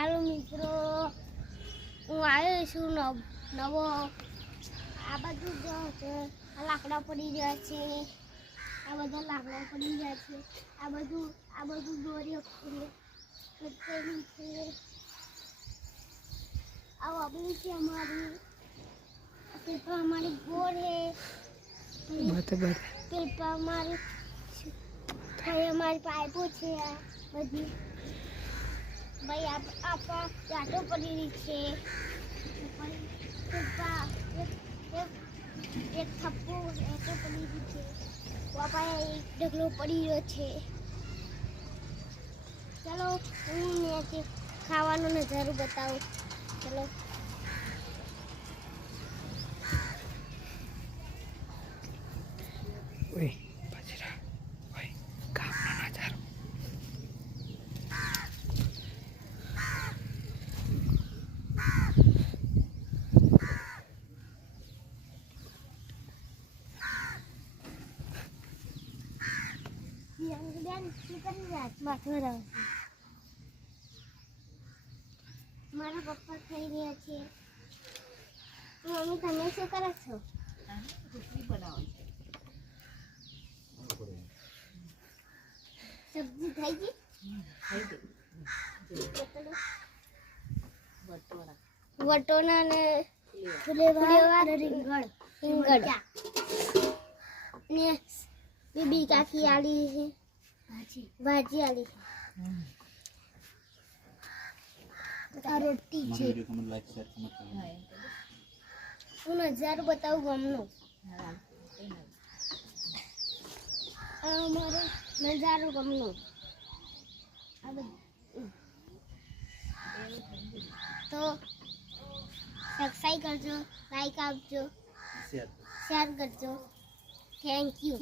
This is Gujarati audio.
હાલો મિત્રો, હું આવ્યો છું નવો. આ બધું જો છે, આ લાકડા પડી રહ્યા છે, આ બધા લાકડા પડી રહ્યા છે, આ બધું દોરીઓ છે. આ વાબલી છે અમારી, પેપર અમારી ગોળ છે, પેપર અમારી પાઇપો છે. આ બધી ભાઈ આપા જાટો પડી રહી છે. એક થપ્પો એકો પડી રહી છે. બાપા એક ઢગલો પડી રહ્યો છે. ચલો હું ને ખાવાનો નજારો બતાવું. ચલો ઓય બાજરા, ઓય ગામનો નજારો. મારા પપ્પા ખાઈ રહ્યા છે. મમ્મી તમે શું કરો છો? રોટલી બનાવો છે. સબ્જી થઈ ગઈ? થઈ ગઈ. વટોના ને ફુલેવાર રીંગણ ને બીબી કાકી આલી છે. ભાજી આલી છે. આ રોટી છે. હું નજારો બતાવું ગામનો. આ અમારો નજારો ગામનો. આ બધું તો સબસ્ક્રાઇબ કરજો, લાઈક આપજો, શેર કરજો. Thank you.